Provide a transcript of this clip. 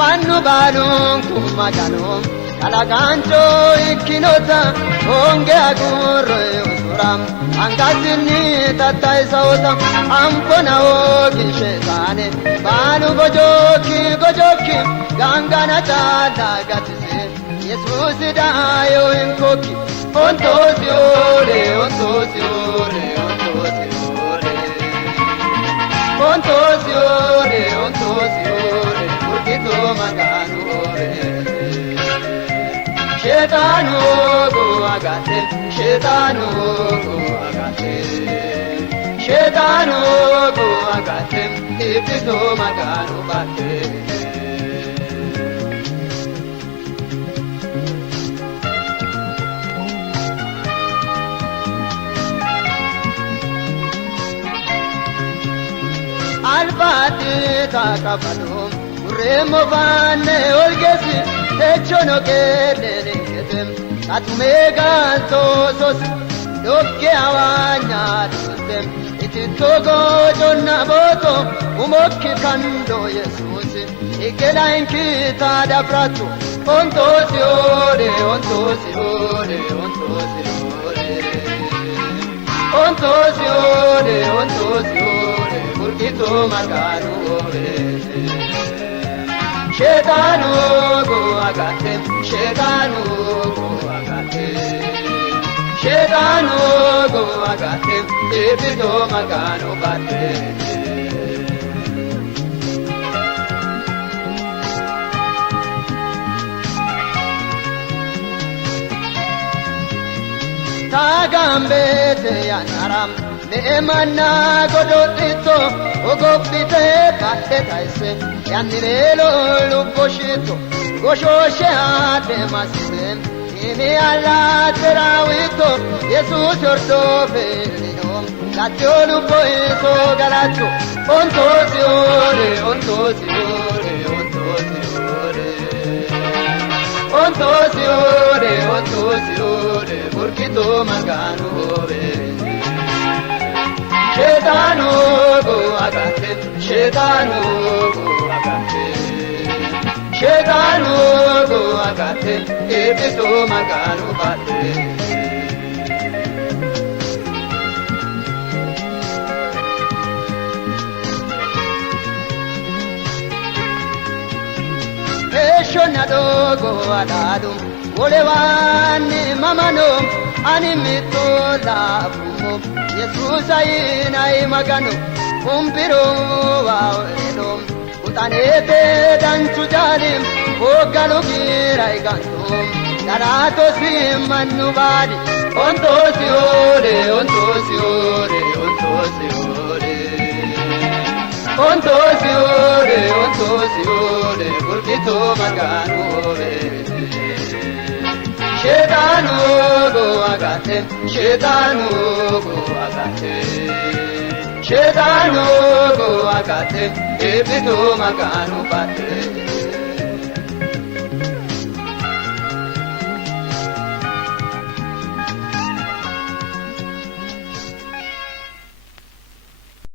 Manu balun kumagano Kalagancho ikinota Onge agurro usuram Angasini tatai sautam Ampona ogi shetane Balu gojoki Gangana chada gatise Jesus dayo inkoki Ontosiore Urkito maganore Shetano go agate Ipito magano bate Alfati takapano Remo vanne olgesi Techono kedereketem Atumega tosos Dokke awanya dusem Ititogo jonna boto Umokki kando Yesusi Ikela inkita da prato Ontosiore Urkito maganore Shetano go agate Ipito magano bate Tagambete yanaram Neemana godotito Ogopite bate taise Yanirelo luposhito Goshoshe ate masisem Ini alla terawito Jesus ordo felino Latio lupoito galato Ontosiore Urkito maganore Shetano go agate Ipito magano bate Shona dogo adadum Olewani mamano Animito labumo Jesus aina imagano Umpiro waedom Utanete danchu jalim Ogalugira igantum Darato simanu badi Ontosiore Urkito maganore Shetano go agate Ipito magano bate